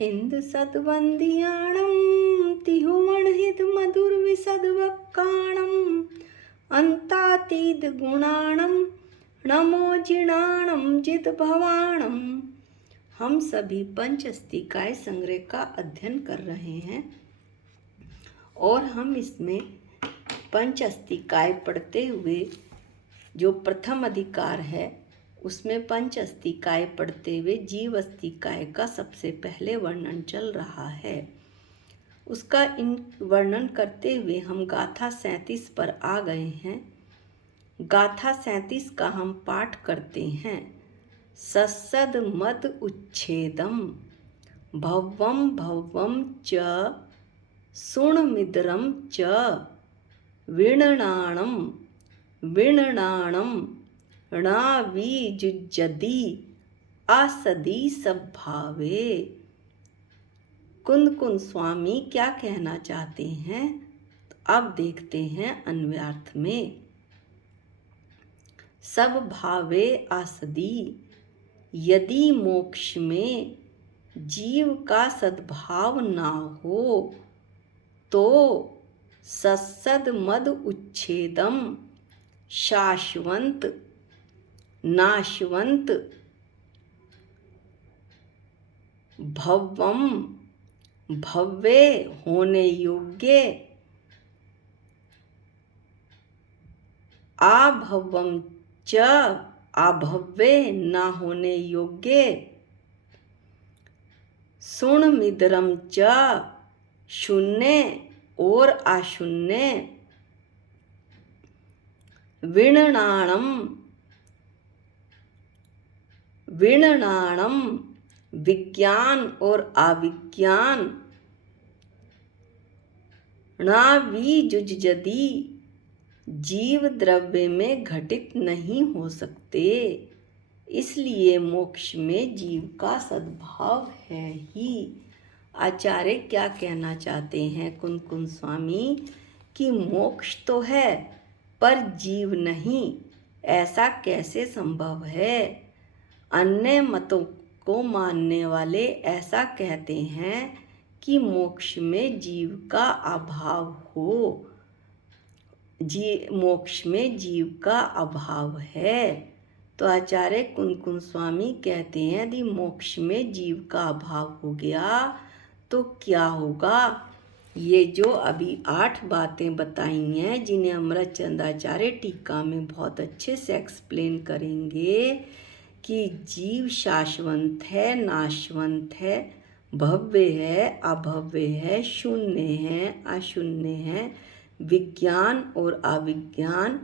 इंद सद्वंदियाणं तिहुमणहित मधुर विसद्वक्काणम् अन्तातीत गुणाणं नमो जिणाणं जित भवाणं। हम सभी पंचस्तिकाय संग्रह का अध्ययन कर रहे हैं और हम इसमें पंचस्तिकाय पढ़ते हुए जो प्रथम अधिकार है उसमें पंचस्तिकाय पढ़ते हुए जीव अस्तिकाय का सबसे पहले वर्णन चल रहा है। उसका इन वर्णन करते हुए हम गाथा 37 पर आ गए हैं। गाथा 37 का हम पाठ करते हैं। सस्सद मद उच्छेदम भव्वम भव्वम च सुणमिद्रम च विणनाणम विणनाणम णाविजुज्जति आसदी सद्भावे। कुंद कुंद स्वामी क्या कहना चाहते हैं, तो अब देखते हैं अन्वयार्थ में। सब भावे आसदी, यदि मोक्ष में जीव का सद्भाव ना हो तो सत्सद मद उच्छेदम शाश्वत नाशवंत भव्वम भव्य होने योग्य आभव्वम च अभव्य न होने योग्य सुणमिद्रम च शून्य और अशून्य विणनाणम विणनाणम विज्ञान और अविज्ञान णाविजुज्जति जीव द्रव्य में घटित नहीं हो सकते, इसलिए मोक्ष में जीव का सद्भाव है ही। आचार्य क्या कहना चाहते हैं कुंद कुंद स्वामी कि मोक्ष तो है पर जीव नहीं, ऐसा कैसे संभव है। अन्य मतों को मानने वाले ऐसा कहते हैं कि मोक्ष में जीव का अभाव हो, मोक्ष में जीव का अभाव है। तो आचार्य कुंद कुंद स्वामी कहते हैं यदि मोक्ष में जीव का अभाव हो गया तो क्या होगा। ये जो अभी 8 बातें बताई हैं जिन्हें अमृतचंद आचार्य टीका में बहुत अच्छे से एक्सप्लेन करेंगे कि जीव शाश्वत है, नाशवंत है, भव्य है, अभव्य है, शून्य है, अशून्य है, विज्ञान और अविज्ञान,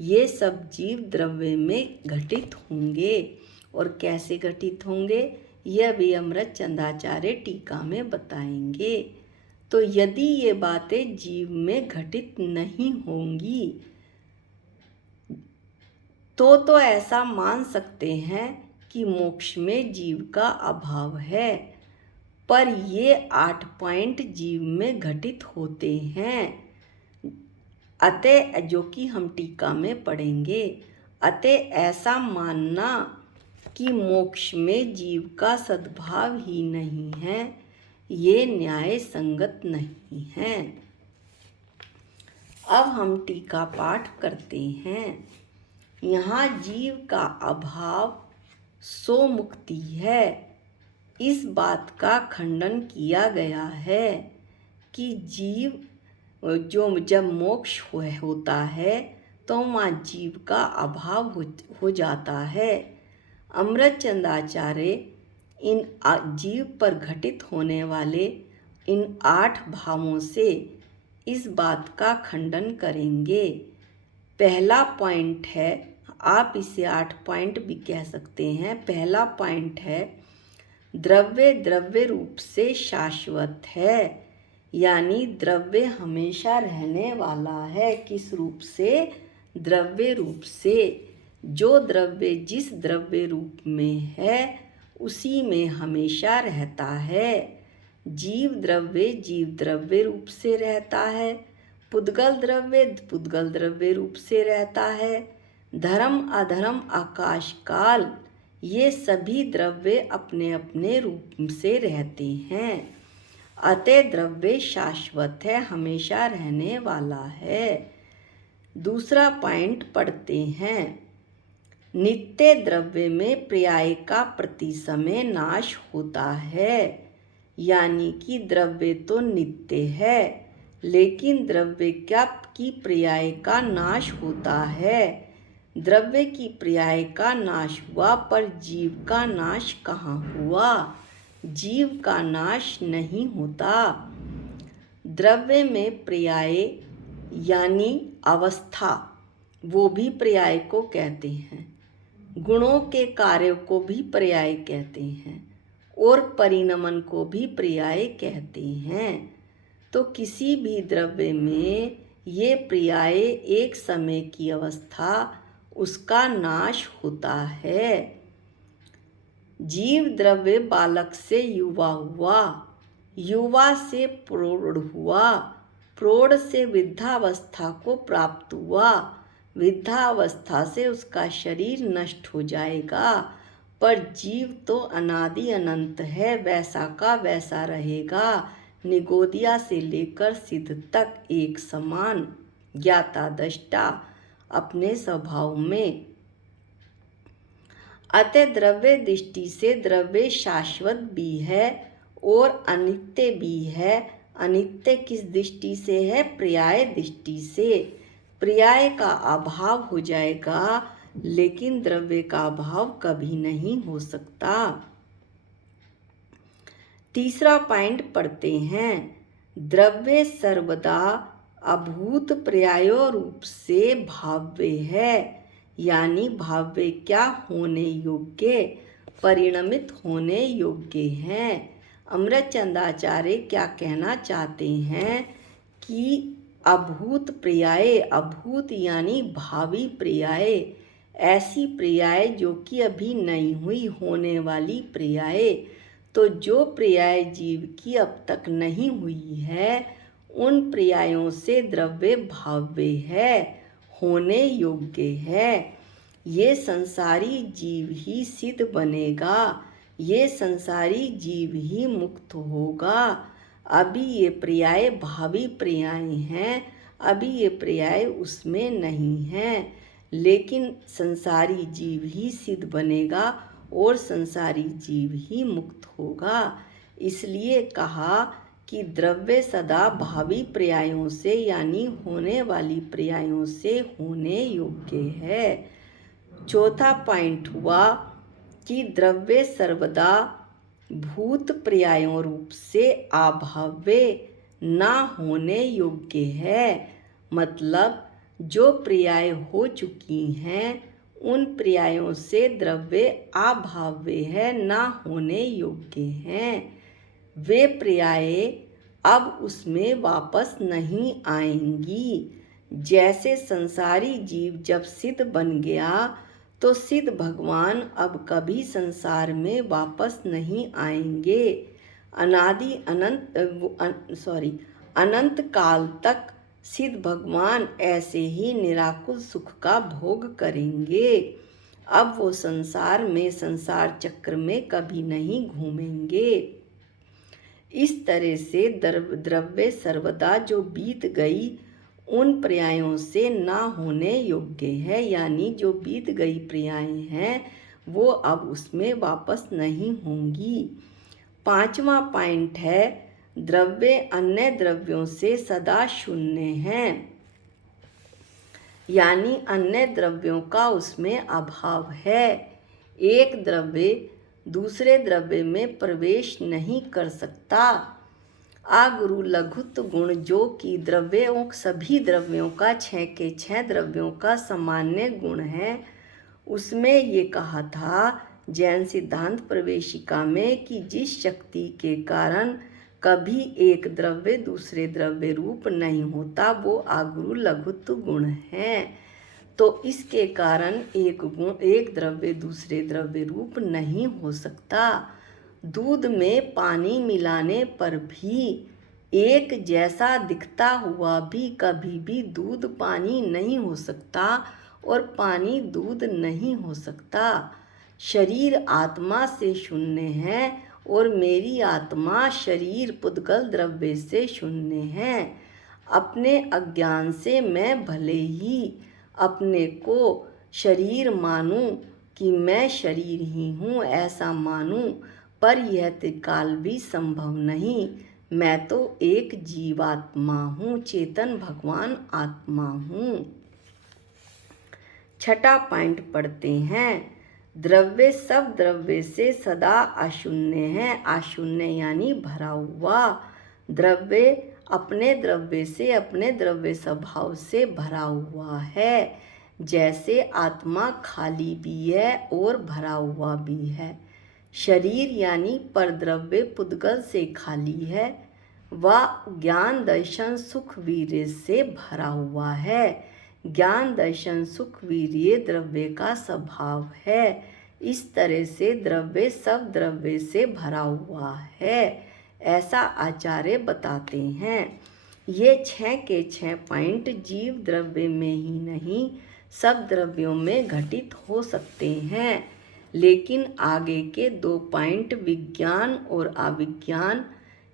ये सब जीव द्रव्य में घटित होंगे। और कैसे घटित होंगे यह भी अमृतचंद आचार्य टीका में बताएंगे। तो यदि ये बातें जीव में घटित नहीं होंगी तो ऐसा मान सकते हैं कि मोक्ष में जीव का अभाव है। पर ये 8 पॉइंट जीव में घटित होते हैं, अतः जो कि हम टीका में पढ़ेंगे। अतः ऐसा मानना कि मोक्ष में जीव का सद्भाव ही नहीं है, ये न्याय संगत नहीं है। अब हम टीका पाठ करते हैं। यहाँ जीव का अभाव सो मुक्ति है, इस बात का खंडन किया गया है कि जीव जो जब मोक्ष होता है तो वहाँ जीव का अभाव हो जाता है। अमृतचंद आचार्य इन जीव पर घटित होने वाले इन 8 भावों से इस बात का खंडन करेंगे। पहला पॉइंट है, आप इसे 8 पॉइंट भी कह सकते हैं। पहला पॉइंट है द्रव्य द्रव्य रूप से शाश्वत है, यानी द्रव्य हमेशा रहने वाला है। किस रूप से? द्रव्य रूप से। जो द्रव्य जिस द्रव्य रूप में है उसी में हमेशा रहता है। जीव द्रव्य रूप से रहता है, पुद्गल द्रव्य रूप से रहता है, धर्म अधर्म आकाश काल ये सभी द्रव्य अपने अपने रूप से रहते हैं। अतः द्रव्य शाश्वत है, हमेशा रहने वाला है। दूसरा पॉइंट पढ़ते हैं। नित्य द्रव्य में पर्याय का प्रति समय नाश होता है, यानी कि द्रव्य तो नित्य है, लेकिन द्रव्य की पर्याय का नाश होता है। द्रव्य की पर्याय का नाश हुआ, पर जीव का नाश कहाँ हुआ? जीव का नाश नहीं होता। द्रव्य में पर्याय यानी अवस्था, वो भी पर्याय को कहते हैं। गुणों के कार्य को भी पर्याय कहते हैं और परिणमन को भी पर्याय कहते हैं। तो किसी भी द्रव्य में ये पर्याय एक समय की अवस्था, उसका नाश होता है। जीव द्रव्य बालक से युवा हुआ, युवा से प्रौढ़ हुआ, प्रौढ़ से वृद्धावस्था को प्राप्त हुआ, वृद्धावस्था से उसका शरीर नष्ट हो जाएगा, पर जीव तो अनादि अनंत है, वैसा का वैसा रहेगा, निगोदिया से लेकर सिद्ध तक एक समान, ज्ञाता दृष्टा अपने स्वभाव में। अतः द्रव्य दृष्टि से द्रव्य शाश्वत भी है और अनित्य भी है। अनित्य किस दृष्टि से है? पर्याय दृष्टि से। पर्याय का अभाव हो जाएगा, लेकिन द्रव्य का अभाव कभी नहीं हो सकता। तीसरा पॉइंट पढ़ते हैं। द्रव्य सर्वदा अभूत पर्यायो रूप से भाव्य है, यानी भाव्य क्या? होने योग्य, परिणमित होने योग्य हैं। अमृतचंद आचार्य क्या कहना चाहते हैं कि अभूत पर्याय, अभूत यानी भावी पर्याय, ऐसी पर्याय जो कि अभी नहीं हुई, होने वाली पर्याय। तो जो पर्याय जीव की अब तक नहीं हुई है, उन पर्यायों से द्रव्य भाव्य है, होने योग्य है। ये संसारी जीव ही सिद्ध बनेगा, ये संसारी जीव ही मुक्त होगा। अभी ये पर्याय भावी पर्याय हैं, अभी ये पर्याय उसमें नहीं हैं, लेकिन संसारी जीव ही सिद्ध बनेगा और संसारी जीव ही मुक्त होगा। इसलिए कहा कि द्रव्य सदा भावी पर्यायों से, यानी होने वाली पर्यायों से होने योग्य है। चौथा पॉइंट हुआ कि द्रव्य सर्वदा भूत पर्यायों रूप से अभाव्य, ना होने योग्य है। मतलब जो पर्याय हो चुकी हैं, उन पर्यायों से द्रव्य अभाव्य है, ना होने योग्य हैं। वे पर्याय अब उसमें वापस नहीं आएंगी। जैसे संसारी जीव जब सिद्ध बन गया, तो सिद्ध भगवान अब कभी संसार में वापस नहीं आएंगे। अनंत काल तक सिद्ध भगवान ऐसे ही निराकुल सुख का भोग करेंगे। अब वो संसार में, संसार चक्र में कभी नहीं घूमेंगे। इस तरह से द्रव्य सर्वदा जो बीत गई उन पर्यायों से ना होने योग्य है, यानी जो बीत गई पर्याय हैं वो अब उसमें वापस नहीं होंगी। पांचवा पॉइंट है, द्रव्य अन्य द्रव्यों से सदा शून्य हैं, यानी अन्य द्रव्यों का उसमें अभाव है। एक द्रव्य दूसरे द्रव्य में प्रवेश नहीं कर सकता। आगुरु लघुत्व गुण, जो कि द्रव्यों, सभी द्रव्यों का, 6 के 6 द्रव्यों का सामान्य गुण है, उसमें ये कहा था जैन सिद्धांत प्रवेशिका में कि जिस शक्ति के कारण कभी एक द्रव्य दूसरे द्रव्य रूप नहीं होता, वो आगुरु लघुत्व गुण है। तो इसके कारण एक द्रव्य दूसरे द्रव्य रूप नहीं हो सकता। दूध में पानी मिलाने पर भी एक जैसा दिखता हुआ भी कभी भी दूध पानी नहीं हो सकता और पानी दूध नहीं हो सकता। शरीर आत्मा से शून्य है और मेरी आत्मा शरीर पुद्गल द्रव्य से शून्य है। अपने अज्ञान से मैं भले ही अपने को शरीर मानूं कि मैं शरीर ही हूँ, ऐसा मानूं, पर यह त्रिकाल भी संभव नहीं। मैं तो एक जीवात्मा हूँ, चेतन भगवान आत्मा हूँ। छठा पॉइंट पढ़ते हैं। द्रव्य सब द्रव्य से सदा अशून्य है। अशून्य यानी भरा हुआ। द्रव्य अपने द्रव्य से, अपने द्रव्य स्वभाव से भरा हुआ है। जैसे आत्मा खाली भी है और भरा हुआ भी है। शरीर यानी परद्रव्य पुद्गल से खाली है। वह ज्ञान दर्शन सुख वीर्य से भरा हुआ है। ज्ञान दर्शन सुख वीर्य द्रव्य का स्वभाव है। इस तरह से द्रव्य सब द्रव्य से भरा हुआ है, ऐसा आचार्य बताते हैं। ये 6 के 6 पॉइंट जीव द्रव्य में ही नहीं, सब द्रव्यों में घटित हो सकते हैं। लेकिन आगे के 2 पॉइंट विज्ञान और अविज्ञान,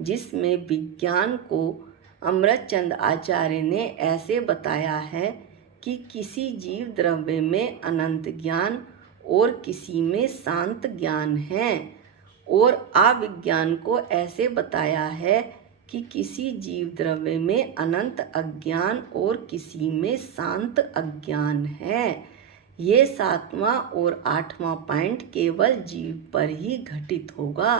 जिसमें विज्ञान को अमृतचंद आचार्य ने ऐसे बताया है कि किसी जीव द्रव्य में अनंत ज्ञान और किसी में शांत ज्ञान है, और अविज्ञान को ऐसे बताया है कि किसी जीव द्रव्य में अनंत अज्ञान और किसी में शांत अज्ञान है। ये 7वां और 8वां पॉइंट केवल जीव पर ही घटित होगा,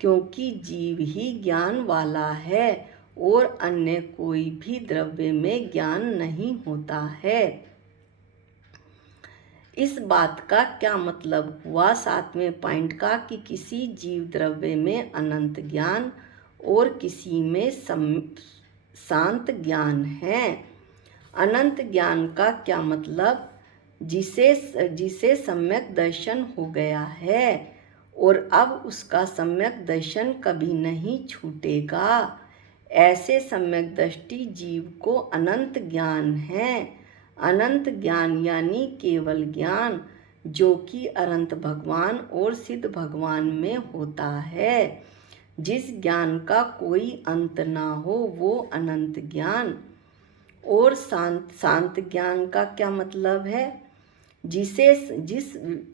क्योंकि जीव ही ज्ञान वाला है और अन्य कोई भी द्रव्य में ज्ञान नहीं होता है। इस बात का क्या मतलब हुआ 7वें पॉइंट का कि किसी जीव द्रव्य में अनंत ज्ञान और किसी में शांत ज्ञान है। अनंत ज्ञान का क्या मतलब? जिसे सम्यक दर्शन हो गया है और अब उसका सम्यक दर्शन कभी नहीं छूटेगा। ऐसे सम्यक दृष्टि जीव को अनंत ज्ञान है। अनंत ज्ञान यानी केवल ज्ञान, जो कि अनंत भगवान और सिद्ध भगवान में होता है। जिस ज्ञान का कोई अंत ना हो वो अनंत ज्ञान। और शांत ज्ञान का क्या मतलब है? जिस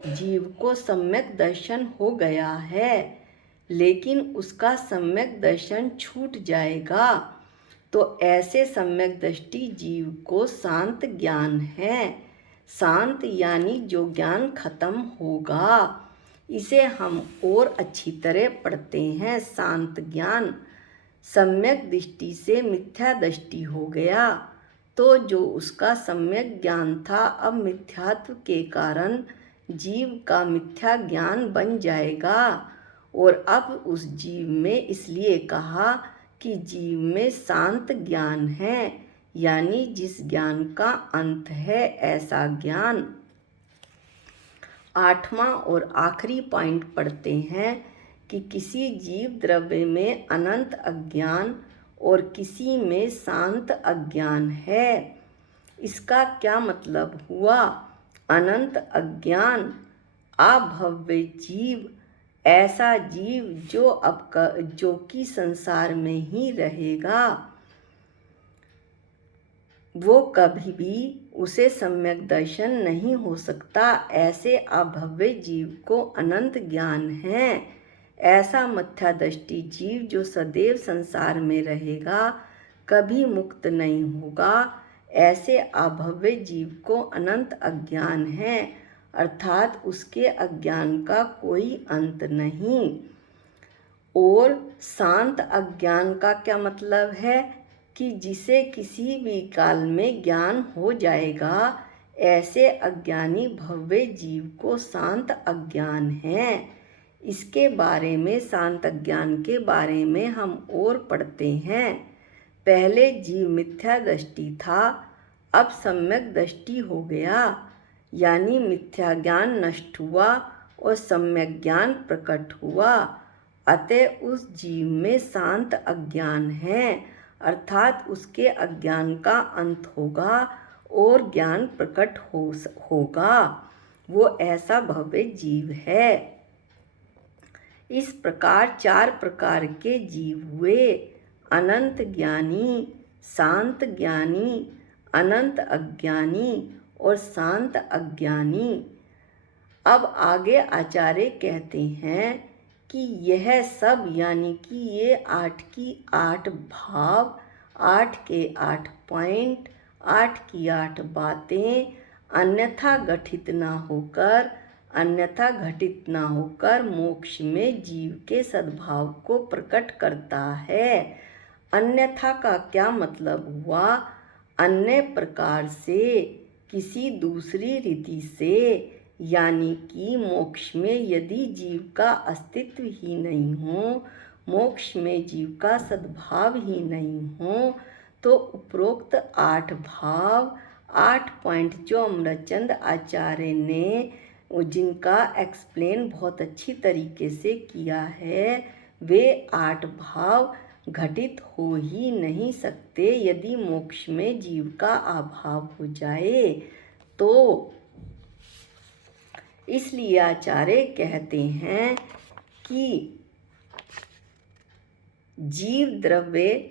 जीव को सम्यक दर्शन हो गया है लेकिन उसका सम्यक दर्शन छूट जाएगा, तो ऐसे सम्यक दृष्टि जीव को शांत ज्ञान है। शांत यानी जो ज्ञान खत्म होगा। इसे हम और अच्छी तरह पढ़ते हैं। शांत ज्ञान, सम्यक दृष्टि से मिथ्या दृष्टि हो गया, तो जो उसका सम्यक ज्ञान था अब मिथ्यात्व के कारण जीव का मिथ्या ज्ञान बन जाएगा। और अब उस जीव में इसलिए कहा कि जीव में शांत ज्ञान है, यानी जिस ज्ञान का अंत है ऐसा ज्ञान। 8वां और आखिरी पॉइंट पढ़ते हैं कि किसी जीव द्रव्य में अनंत अज्ञान और किसी में शांत अज्ञान है। इसका क्या मतलब हुआ? अनंत अज्ञान, अभव्य जीव, ऐसा जीव जो कि संसार में ही रहेगा, वो कभी भी उसे सम्यक दर्शन नहीं हो सकता। ऐसे अभव्य जीव को अनंत ज्ञान है। ऐसा मिथ्या दृष्टि जीव जो सदैव संसार में रहेगा, कभी मुक्त नहीं होगा। ऐसे अभव्य जीव को अनंत अज्ञान है, अर्थात उसके अज्ञान का कोई अंत नहीं। और शांत अज्ञान का क्या मतलब है? कि जिसे किसी भी काल में ज्ञान हो जाएगा, ऐसे अज्ञानी भव्य जीव को शांत अज्ञान है। इसके बारे में, शांत अज्ञान के बारे में हम और पढ़ते हैं। पहले जीव मिथ्या दृष्टि था, अब सम्यक दृष्टि हो गया, यानी मिथ्या ज्ञान नष्ट हुआ और सम्यक ज्ञान प्रकट हुआ। अतः उस जीव में शांत अज्ञान है, अर्थात उसके अज्ञान का अंत होगा और ज्ञान प्रकट होगा। वो ऐसा भव्य जीव है। इस प्रकार 4 प्रकार के जीव हुए: अनंत ज्ञानी, शांत ज्ञानी, अनंत अज्ञानी और शांत अज्ञानी। अब आगे आचार्य कहते हैं कि यह सब यानी कि ये 8 की 8 भाव, 8 के 8 पॉइंट, 8 की 8 बातें अन्यथा घटित ना होकर मोक्ष में जीव के सद्भाव को प्रकट करता है। अन्यथा का क्या मतलब हुआ? अन्य प्रकार से, किसी दूसरी रीति से, यानी कि मोक्ष में यदि जीव का अस्तित्व ही नहीं हो, मोक्ष में जीव का सद्भाव ही नहीं हो, तो उपरोक्त 8 भाव, 8 पॉइंट जो अमृतचंद आचार्य ने जिनका एक्सप्लेन बहुत अच्छी तरीके से किया है, वे 8 भाव घटित हो ही नहीं सकते यदि मोक्ष में जीव का अभाव हो जाए तो। इसलिए आचार्य कहते हैं कि जीव द्रव्य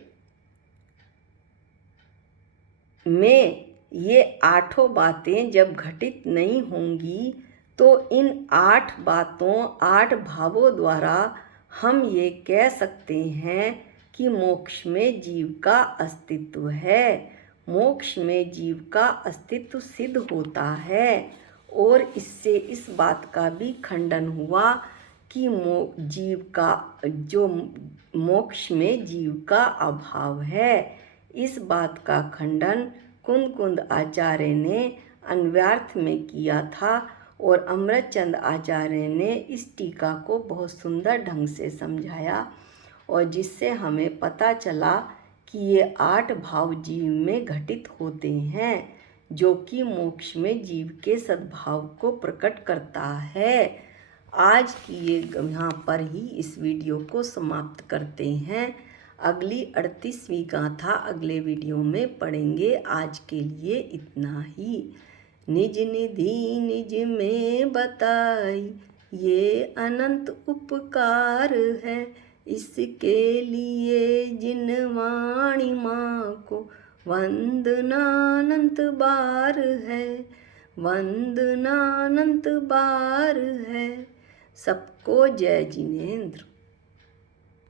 में ये 8 बातें जब घटित नहीं होंगी तो इन 8 बातों, 8 भावों द्वारा हम ये कह सकते हैं कि मोक्ष में जीव का अस्तित्व है। मोक्ष में जीव का अस्तित्व सिद्ध होता है और इससे इस बात का भी खंडन हुआ कि जीव का जो मोक्ष में जीव का अभाव है। इस बात का खंडन कुंद आचार्य ने अन्वयार्थ में किया था और अमृतचंद आचार्य ने इस टीका को बहुत सुंदर ढंग से समझाया और जिससे हमें पता चला कि ये 8 भाव जीव में घटित होते हैं जो कि मोक्ष में जीव के सद्भाव को प्रकट करता है। आज की ये यहाँ पर ही इस वीडियो को समाप्त करते हैं। अगली 38वीं गाथा अगले वीडियो में पढ़ेंगे। आज के लिए इतना ही। निज निधि निज में बताई ये अनंत उपकार है, इसके लिए जिन वाणी माँ को वंदनानंत बार है, वंदनानंत बार है। सबको जय जिनेंद्र।